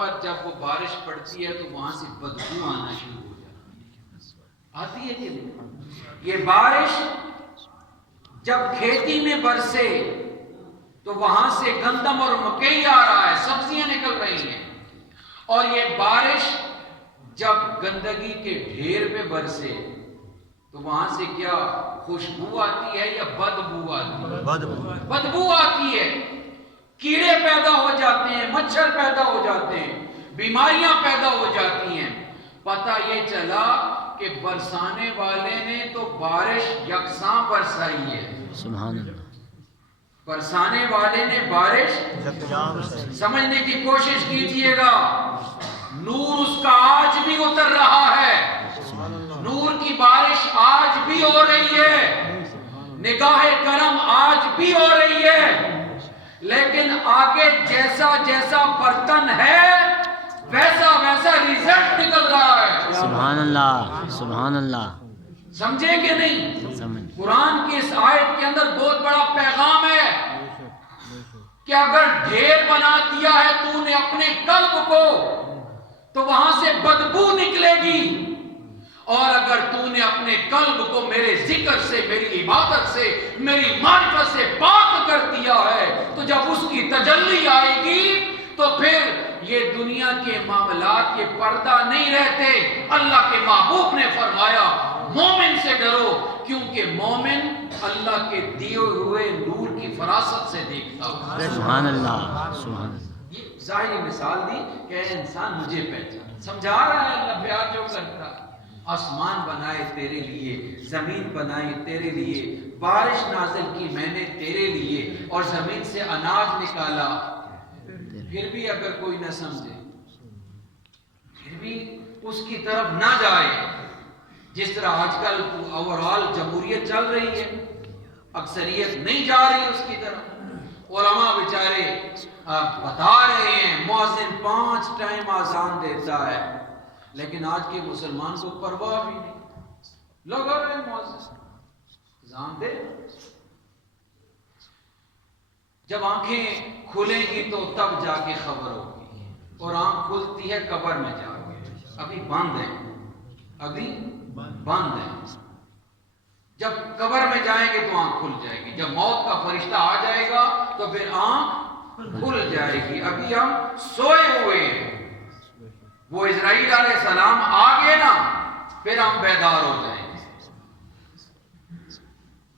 پر جب وہ بارش پڑتی ہے تو وہاں سے بدبو آنا شروع ہو جاتی ہے. آتی ہے کہ نہیں؟ یہ بارش جب کھیتی میں برسے تو وہاں سے گندم اور مکئی آ رہا ہے، سبزیاں نکل رہی ہیں. اور یہ بارش جب گندگی کے ڈھیر پہ برسے تو وہاں سے کیا خوشبو آتی ہے یا بدبو آتی ہے؟ بدبو آتی ہے. کیڑے پیدا ہو جاتے ہیں، مچھر پیدا ہو جاتے ہیں، بیماریاں پیدا ہو جاتی ہیں. پتہ یہ چلا کہ برسانے والے نے تو بارش یکساں برسائی ہے. سبحان اللہ. برسانے والے نے بارش سمجھنے کی کوشش کیجئے گا. نور اس کا آج بھی اتر رہا ہے، نور کی بارش آج بھی ہو رہی ہے، نگاہ کرم آج بھی ہو رہی ہے. لیکن آگے جیسا جیسا برتن ہے ویسا ویسا ریزلٹ نکل رہا ہے. سبحان اللہ. سبحان اللہ. سمجھیں کہ نہیں؟ سمجھ. قرآن کی اس آیت کے اندر بہت بڑا پیغام ہے کہ اگر ڈھیر بنا دیا ہے تو نے اپنے قلب کو تو وہاں سے بدبو نکلے گی. اور اگر تو نے اپنے قلب کو میرے ذکر سے، میری عبادت سے، میری معرفت سے پاک کر دیا ہے تو جب اس کی تجلی آئے گی تو پھر یہ دنیا کے معاملات یہ پردہ نہیں رہتے. اللہ کے محبوب نے فرمایا مومن سے ڈرو کیونکہ مومن اللہ کے دیے ہوئے نور کی فراست سے دیکھتا ہے. سبحان اللہ. سبحان اللہ. یہ ظاہری مثال دی کہ اے انسان مجھے پہچان. سمجھا رہا ہے اللہ پیار جو کرتا. آسمان بنائے تیرے لیے، زمین بنائی تیرے لیے، بارش نازل کی میں نے تیرے لیے اور زمین سے اناج نکالا. پھر بھی اگر کوئی نہ سمجھے، پھر بھی اس کی طرف نہ جائے. جس طرح آج کل اوورال جمہوریت چل رہی ہے، اکثریت نہیں جا رہی اس کی طرف. علماء بیچارے بتا رہے ہیں مؤذن 5 ٹائم آذان دیتا ہے، لیکن آج کے مسلمان کو پرواہ بھی نہیں. لوگ آ رہے ہیں مؤذن اذان دے. جب آنکھیں کھلیں گی تو تب جا کے خبر ہوگی، اور آنکھ کھلتی ہے قبر میں جا کے. ابھی بند ہے، ابھی بند ہے. جب قبر میں جائیں گے تو آنکھ کھل جائے گی. جب موت کا فرشتہ آ جائے گا تو پھر آنکھ کھل جائے گی. ابھی ہم سوئے ہوئے ہیں. وہ اسرائیل علیہ السلام آگے نا پھر ہم بیدار ہو جائیں گے.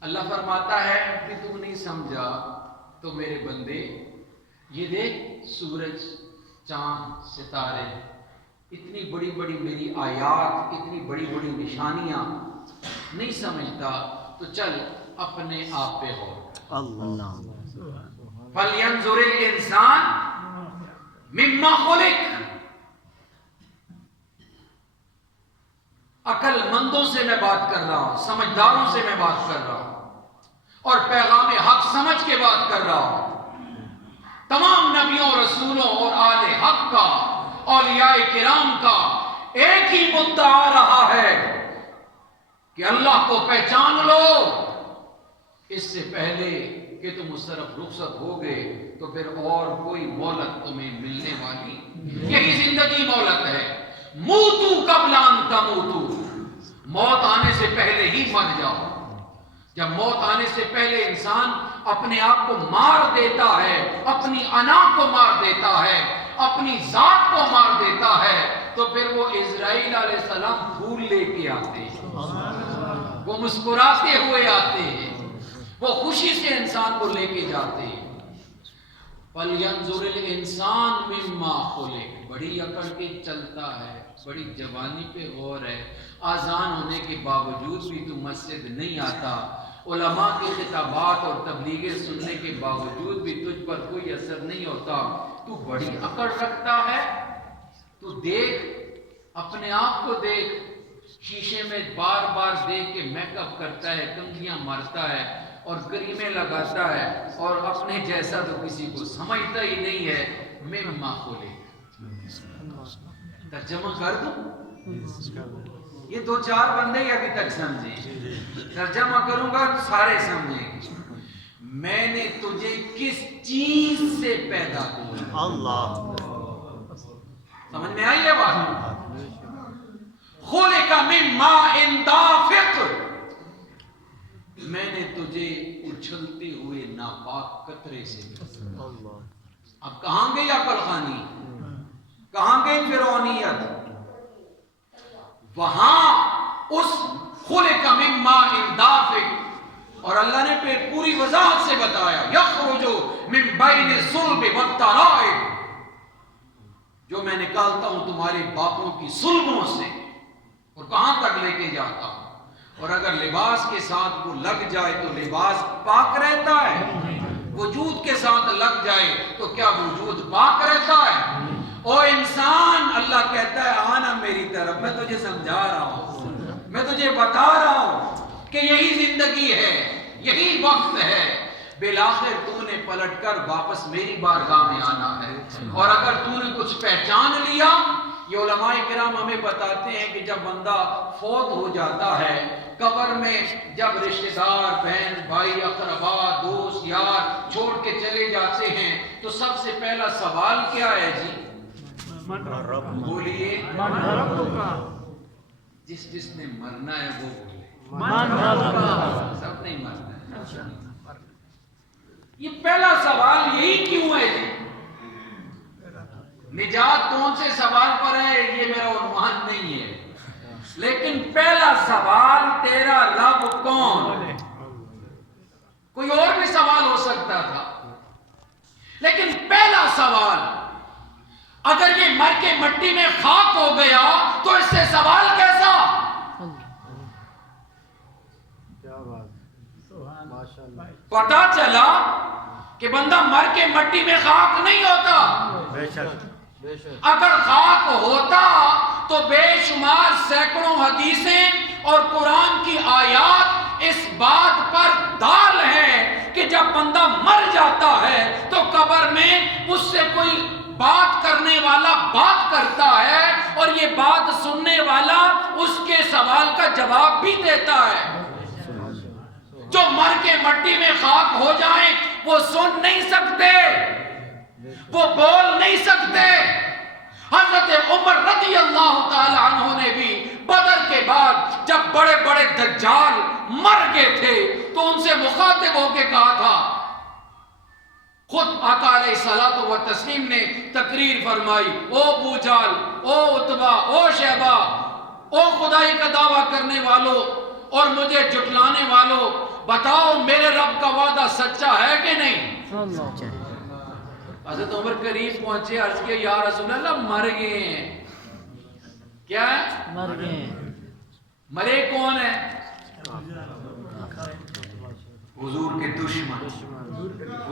اللہ فرماتا ہے کہ تو نہیں سمجھا تو میرے بندے یہ دیکھ سورج، چاند، ستارے، اتنی بڑی بڑی میری آیات، اتنی بڑی بڑی نشانیاں نہیں سمجھتا تو چل اپنے آپ پہ غور. اللہ. فَلْيَنْظُرِ الْإِنسَانُ مِمَّا خُلِقَ. عقل مندوں سے میں بات کر رہا ہوں، سمجھداروں سے میں بات کر رہا ہوں، اور پیغام حق سمجھ کے بات کر رہا ہوں. تمام نبیوں، رسولوں اور آل حق کا، اولیاء کرام کا ایک ہی مدعا آ رہا ہے کہ اللہ کو پہچان لو. اس سے پہلے کہ تم اس طرف رخصت ہو گئے تو پھر اور کوئی مہلت تمہیں ملنے والی، یہی زندگی مہلت ہے. موتو قبل ان تموتو. موت آنے سے پہلے ہی مر جاؤ. جب موت آنے سے پہلے انسان اپنے آپ کو مار دیتا ہے، اپنی انا کو مار دیتا ہے، اپنی ذات کو مار دیتا ہے، تو پھر وہ اسرائیل علیہ السلام پھول لے کے آتے ہیں، وہ مسکراتے ہوئے آتے ہیں، وہ خوشی سے انسان کو لے کے جاتے ہیں. فَلْيَنْظُرِ الْإِنسَانُ مِمَّا خُلِقَ. بڑی عقل کے چلتا ہے، بڑی جوانی پہ غور ہے. آذان ہونے کے باوجود بھی تو مسجد نہیں آتا، علماء کی خطابات اور تبلیغیں سننے کے باوجود بھی تجھ پر کوئی اثر نہیں ہوتا. تو بڑی عقل رکھتا ہے. تو دیکھ، اپنے آپ کو دیکھ، شیشے میں بار بار دیکھ کے میک اپ کرتا ہے، کنگھیاں مارتا ہے اور کریمیں لگاتا ہے، اور اپنے جیسا تو کسی کو سمجھتا ہی نہیں ہے. مِمَّا خُلِقَ. ترجمہ کر دوں؟ یہ 2-4 بندے ہی ابھی تک سمجھے. ترجمہ کروں گا تو سارے سمجھیں گے. میں نے تجھے کس چیز سے پیدا کیا؟ اللہ. قطرے سے بھی۔ اب کہاں گئی عقل خانی، کہاں گئی فرعونیت؟ وہاں اس خلق من ماء دافق، اور اللہ نے پھر پوری وضاحت سے بتایا یخرج من بین الصلب والترائب، جو میں نکالتا ہوں تمہارے باپوں کی صلبوں سے اور کہاں تک لے کے جاتا ہوں، اور اگر لباس کے ساتھ وہ لگ جائے تو لباس پاک رہتا ہے، وجود کے ساتھ لگ جائے تو کیا وجود پاک رہتا ہے؟ او انسان، اللہ کہتا ہے آنا میری طرف، میں تجھے سمجھا رہا ہوں، میں تجھے بتا رہا ہوں کہ یہی زندگی ہے، یہی وقت ہے، بالآخر تو نے پلٹ کر واپس میری بارگاہ میں آنا ہے۔ اور اگر تو نے کچھ پہچان لیا، یہ علماء کرام ہمیں بتاتے ہیں کہ جب بندہ فوت ہو جاتا ہے، قبر میں جب رشتہ دار بہن بھائی اقربا دوست یار چھوڑ کے چلے جاتے ہیں تو سب سے پہلا سوال کیا ہے جی؟ بولیے، جس نے مرنا ہے وہ بولے، سب نہیں مرنا ہے۔ یہ پہلا سوال یہی کیوں ہے جی؟ نجات کون سے سوال پر ہے یہ میرا عنوان نہیں ہے، لیکن پہلا سوال تیرا رب کون؟ کوئی اور بھی سوال ہو سکتا تھا، لیکن پہلا سوال، اگر یہ مر کے مٹی میں خاک ہو گیا تو اس سے سوال کیسا؟ پتا چلا کہ بندہ مر کے مٹی میں خاک نہیں ہوتا، اگر خاک ہوتا تو بے شمار سینکڑوں حدیثیں اور قرآن کی آیات اس بات پر دال ہے کہ جب بندہ مر جاتا ہے تو قبر میں اس سے کوئی بات کرنے والا بات کرتا ہے، اور یہ بات سننے والا اس کے سوال کا جواب بھی دیتا ہے۔ جو مر کے مٹی میں خاک ہو جائیں وہ سن نہیں سکتے، وہ بول نہیں سکتے۔ حضرت عمر رضی اللہ تعالی عنہ نے بھی بدر کے بعد جب بڑے بڑے دجال مر گئے تھے تو ان سے مخاطب ہو کے کہا تھا، خود آقا علیہ الصلوۃ والتسلیم نے تقریر فرمائی، او ابو جہل، او عتبہ، او شیبہ، او خدائی کا دعویٰ کرنے والوں اور مجھے جھٹلانے والوں، بتاؤ میرے رب کا وعدہ سچا ہے کہ نہیں؟ حضرت عمر قریب پہنچے، عرض کیا یا رسول اللہ مر گئے ہیں۔ کیا ہے؟ مر گئے ہیں۔ مرے کون ہے؟ حضور کے دشمن،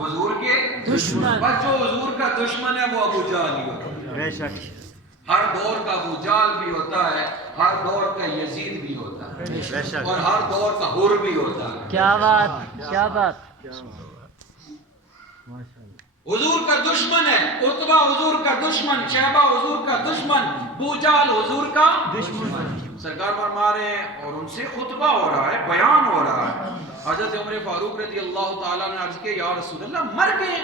حضور کے دشمن، بس جو حضور کا دشمن ہے وہ ابو جہل ہی ہوتا ہے۔ ہر دور کا ابو جہل بھی ہوتا ہے، ہر دور کا یزید بھی ہوتا ہے، اور ہر دور کا حر بھی ہوتا ہے۔ کیا بات، کیا بات۔ حضور کا دشمن ہے، عتبہ حضور کا دشمن، شیبہ حضور کا دشمن، ابو جہل حضور کا دشمن۔ سرکار فرما رہے ہیں اور ان سے خطبہ ہو رہا ہے، بیان ہو رہا ہے۔ حضرت عمر فاروق رضی اللہ تعالیٰ نے عرض کیا یا رسول اللہ مر گئے،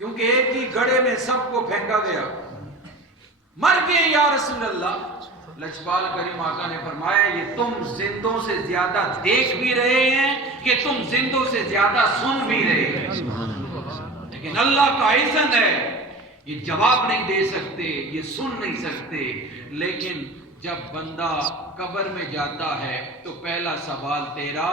کیونکہ ایک ہی گڑھے میں سب کو پھینکا گیا، مر گئے یا رسول اللہ۔ لجپال کریم آقا نے فرمایا یہ تم زندوں سے زیادہ دیکھ بھی رہے ہیں، یہ تم زندوں سے زیادہ سن بھی رہے ہیں، لیکن اللہ کا اذن ہے، یہ جواب نہیں دے سکتے، یہ سن نہیں سکتے۔ لیکن جب بندہ قبر میں جاتا ہے تو پہلا سوال تیرا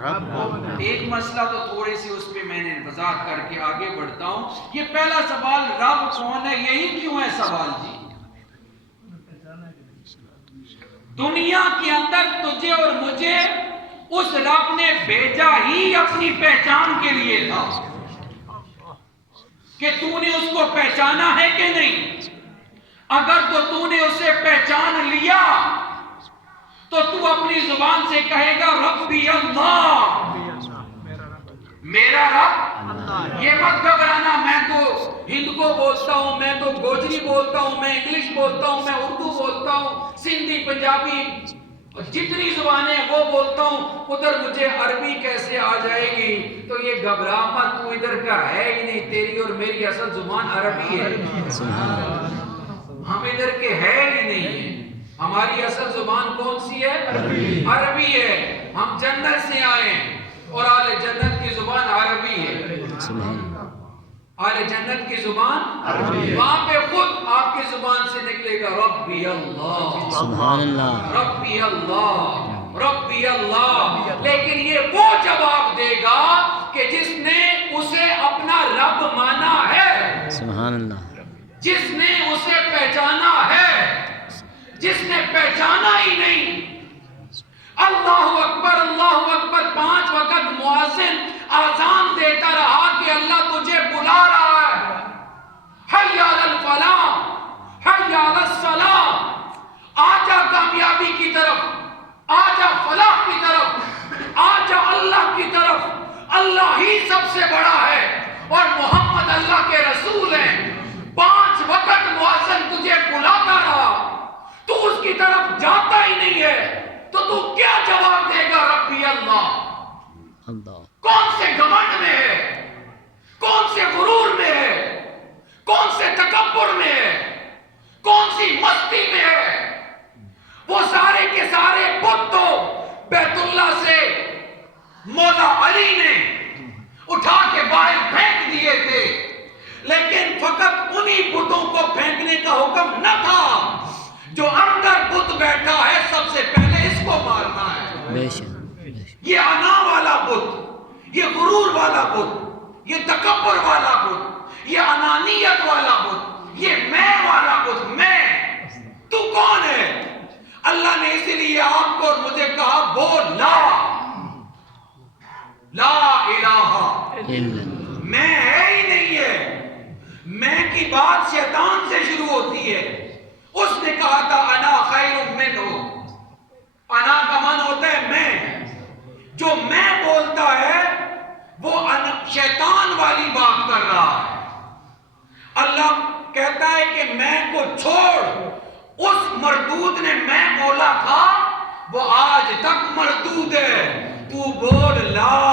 رب۔ ایک مسئلہ تو تھوڑی سی اس پہ میں نے وضاحت کر کے آگے بڑھتا ہوں، یہ پہلا سوال رب کون ہے، یہی کیوں ہے سوال جی؟ دنیا کے اندر تجھے اور مجھے اس رب نے بھیجا ہی اپنی پہچان کے لیے تھا، کہ تو نے اس کو پہچانا ہے کہ نہیں؟ اگر تو نے اسے پہچان لیا تو تو اپنی زبان سے کہے گا ربی اللہ، میرا رب۔ یہ مت گھبرانا میں تو ہند کو بولتا ہوں، میں تو گوجری بولتا ہوں، میں انگلش بولتا ہوں، میں اردو بولتا ہوں، سندھی پنجابی جتنی زبانیں وہ بولتا ہوں، ادھر مجھے عربی کیسے آ جائے گی؟ تو یہ گھبرا مت، تو ادھر کا ہے ہی نہیں، تیری اور میری اصل زبان عربی ہے، ہم ادھر کے ہے ہی نہیں ہیں، ہماری اصل زبان کون سی ہے؟ عربی ہے۔ ہم جنت سے آئے ہیں، اور اہل جنت کی زبان عربی ہے. اہل جنت کی زبان وہاں پہ خود آپ کی زبان سے نکلے گا ربی اللہ، سبحان اللہ، ربی اللہ، ربی اللہ. لیکن یہ وہ جواب دے گا کہ جس نے اسے اپنا رب مانا ہے، سبحان اللہ، جس نے اسے پہچانا ہے. جس نے پہچانا ہی نہیں، اللہ اکبر اللہ اکبر 5 وقت مؤذن آذان دیتا رہا کہ اللہ تجھے بلا رہا ہے، حی علی الفلاح، حی علی الصلاح، آجا کامیابی کی طرف، آجا فلاح کی طرف، آجا اللہ کی طرف. اللہ ہی سب سے بڑا ہے اور محمد اللہ کے رسول ہیں. 5 وقت مؤذن تجھے بلاتا رہا، تو اس کی طرف جاتا ہی نہیں ہے، تو تو کیا جواب دے گا ربی اللہ؟ اللہ، کون سے گھمنڈ میں ہے، کون سے غرور میں ہے، کون سے تکبر میں ہے، کون سی مستی میں ہے؟ وہ سارے کے سارے بت تو بیت اللہ سے مولا علی نے اٹھا کے باہر پھینک دیے تھے، لیکن فقط انہی بتوں کو پھینکنے کا حکم نہ تھا. جو اندر بت بیٹھا ہے سب سے پہلے اس کو مارنا ہے. بے شک، یہ انا والا بت، یہ غرور والا بت، یہ تکبر والا بت، یہ انانیت والا بت، یہ میں والا بت. میں، تو کون ہے؟ اللہ نے اسی لیے آپ کو اور مجھے کہا بول لا الہ الا اللہ، میں ہے ہی نہیں ہے. میں کی بات شیطان سے شروع ہوتی ہے. اس نے کہا تھا انا خیر منہ، انا کا معنی ہوتا ہے میں. جو میں بولتا ہے وہ شیطان والی بات کر رہا ہے. اللہ کہتا ہے کہ میں کو چھوڑ. اس مردود نے میں بولا تھا وہ آج تک مردود ہے. تو بول لا